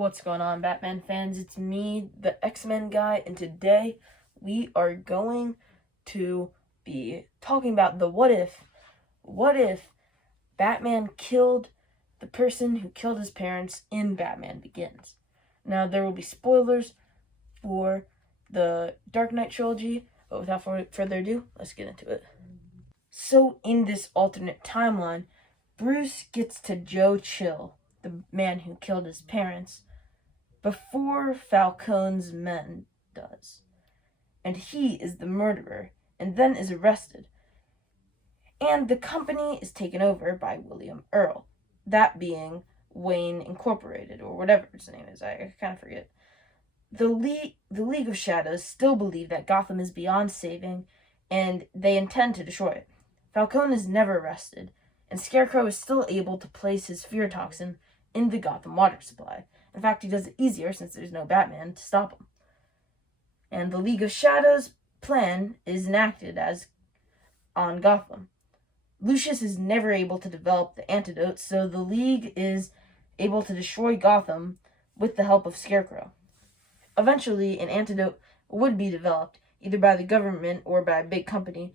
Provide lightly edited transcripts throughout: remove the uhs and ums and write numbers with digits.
What's going on, Batman fans? It's me, the X-Men guy, and today we are going to be talking about the what if. What if Batman killed the person who killed his parents in Batman Begins? Now, there will be spoilers for the Dark Knight trilogy, but without further ado, let's get into it. So, in this alternate timeline, Bruce gets to Joe Chill, the man who killed his parents, before Falcone's men does. And he is the murderer, and then is arrested. And the company is taken over by William Earl, that being Wayne Incorporated, or whatever its name is, I kind of forget. The League of Shadows still believe that Gotham is beyond saving, and they intend to destroy it. Falcone is never arrested, and Scarecrow is still able to place his fear toxin in the Gotham water supply. In fact, he does it easier since there's no Batman to stop him. And the League of Shadows plan is enacted as on Gotham. Lucius is never able to develop the antidote, so the League is able to destroy Gotham with the help of Scarecrow. Eventually, an antidote would be developed, either by the government or by a big company.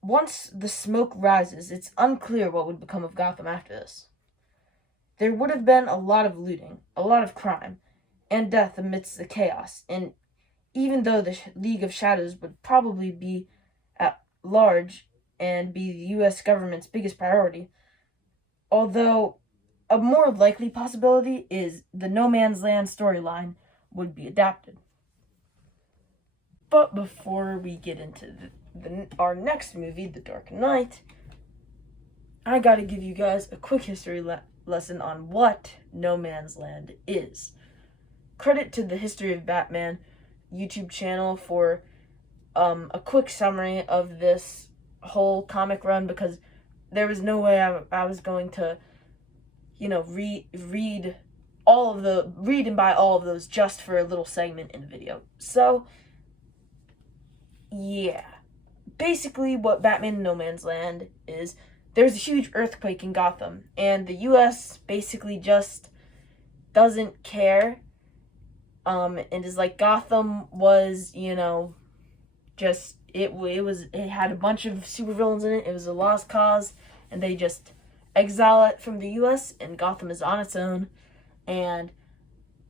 Once the smoke rises, it's unclear what would become of Gotham after this. There would have been a lot of looting, a lot of crime, and death amidst the chaos, and even though the League of Shadows would probably be at large and be the U.S. government's biggest priority, although a more likely possibility is the No Man's Land storyline would be adapted. But before we get into our next movie, The Dark Knight, I gotta give you guys a quick history lesson on what No Man's Land is. Credit to the History of Batman YouTube channel for a quick summary of this whole comic run, because there was no way I was going to, read and buy all of those just for a little segment in the video. So, yeah. Basically, what Batman No Man's Land is, there's a huge earthquake in Gotham, and the U.S. basically just doesn't care, and is like, Gotham was, just, it had a bunch of supervillains in it, it was a lost cause, and they just exile it from the U.S., and Gotham is on its own, and,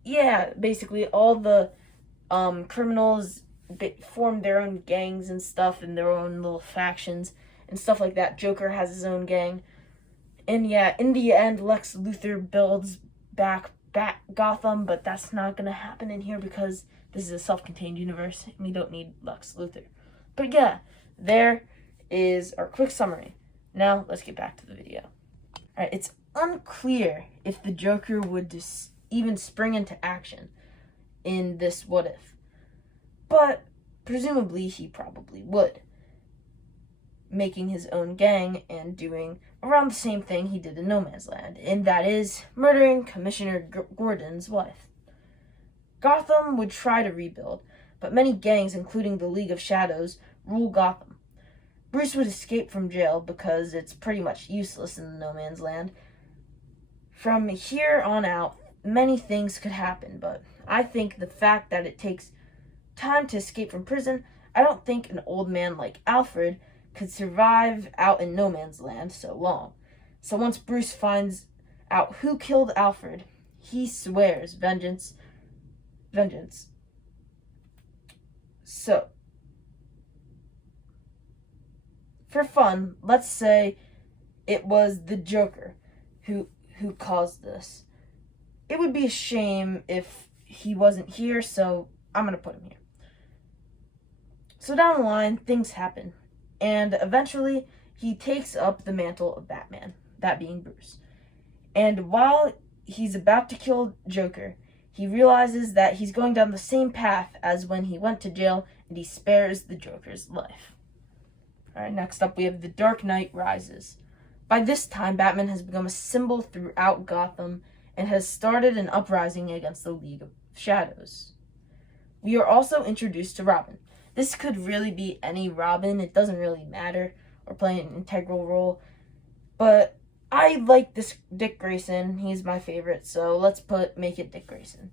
yeah, basically, all the, criminals formed their own gangs and stuff, and their own little factions, and stuff like that. Joker has his own gang. And yeah, in the end, Lex Luthor builds back Gotham, but that's not going to happen in here because this is a self-contained universe, and we don't need Lex Luthor. But yeah, there is our quick summary. Now, let's get back to the video. Alright, it's unclear if the Joker would even spring into action in this what if. But, presumably, he probably would, making his own gang and doing around the same thing he did in No Man's Land, and that is murdering Commissioner Gordon's wife. Gotham would try to rebuild, but many gangs, including the League of Shadows, rule Gotham. Bruce would escape from jail because it's pretty much useless in No Man's Land. From here on out, many things could happen, but I think the fact that it takes time to escape from prison, I don't think an old man like Alfred could survive out in No Man's Land so long. So once Bruce finds out who killed Alfred, he swears vengeance. So, for fun, let's say it was the Joker who caused this. It would be a shame if he wasn't here, so I'm gonna put him here. So down the line, things happen, and eventually he takes up the mantle of Batman, that being Bruce. And while he's about to kill Joker, he realizes that he's going down the same path as when he went to jail, and he spares the Joker's life. Alright, next up we have The Dark Knight Rises. By this time, Batman has become a symbol throughout Gotham and has started an uprising against the League of Shadows. We are also introduced to Robin. This could really be any Robin, it doesn't really matter, or play an integral role, but I like this Dick Grayson. He's my favorite, so let's make it Dick Grayson.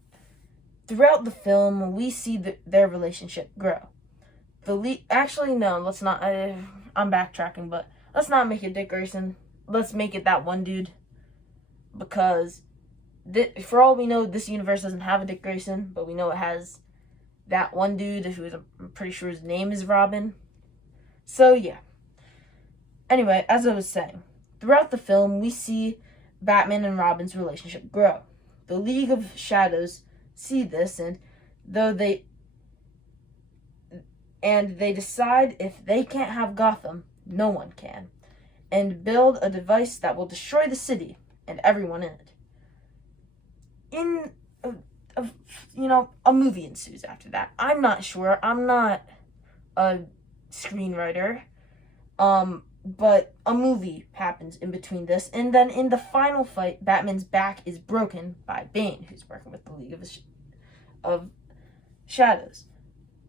Throughout the film, we see their relationship grow. Actually, no, let's not. I'm backtracking, but let's not make it Dick Grayson. Let's make it that one dude, because for all we know, this universe doesn't have a Dick Grayson, but we know it has that one dude who I'm pretty sure his name is Robin. So yeah. Anyway, as I was saying, throughout the film, we see Batman and Robin's relationship grow. The League of Shadows see this, and they decide if they can't have Gotham, no one can, and build a device that will destroy the city and everyone in it. A movie ensues after that. I'm not sure. I'm not a screenwriter. But a movie happens in between this, and then in the final fight, Batman's back is broken by Bane, who's working with the League of Shadows,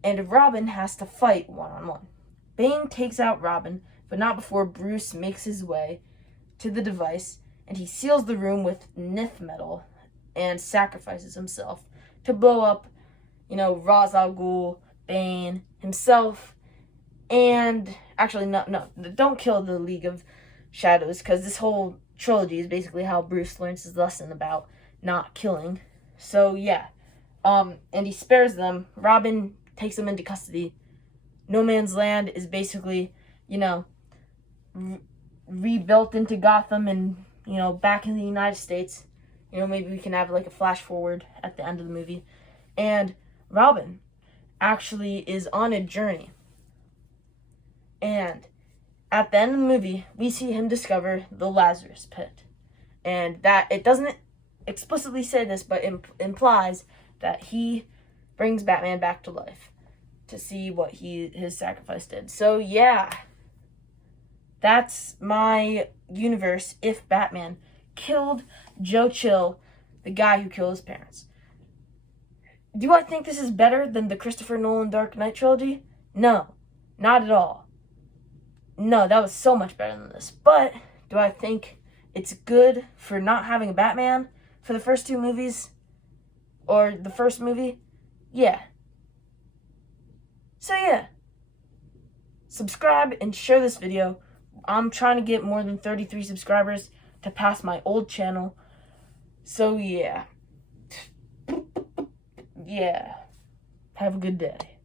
and Robin has to fight one-on-one. Bane takes out Robin, but not before Bruce makes his way to the device, and he seals the room with nith metal and sacrifices himself to blow up, Ra's al Ghul, Bane, himself, and actually, no, don't kill the League of Shadows, because this whole trilogy is basically how Bruce learns his lesson about not killing. So yeah, and he spares them. Robin takes them into custody. No Man's Land is basically, rebuilt into Gotham and, back in the United States. Maybe we can have like a flash forward at the end of the movie. And Robin actually is on a journey. And at the end of the movie, we see him discover the Lazarus Pit. And that, it doesn't explicitly say this, but implies that he brings Batman back to life to see what his sacrifice did. So yeah, that's my universe if Batman killed Joe Chill, the guy who killed his parents. Do I think this is better than the Christopher Nolan Dark Knight trilogy? No, not at all. No, that was so much better than this. But do I think it's good for not having a Batman for the first two movies? Or the first movie? Yeah. So yeah. Subscribe and share this video. I'm trying to get more than 33 subscribers to pass my old channel. So yeah. Yeah. Have a good day.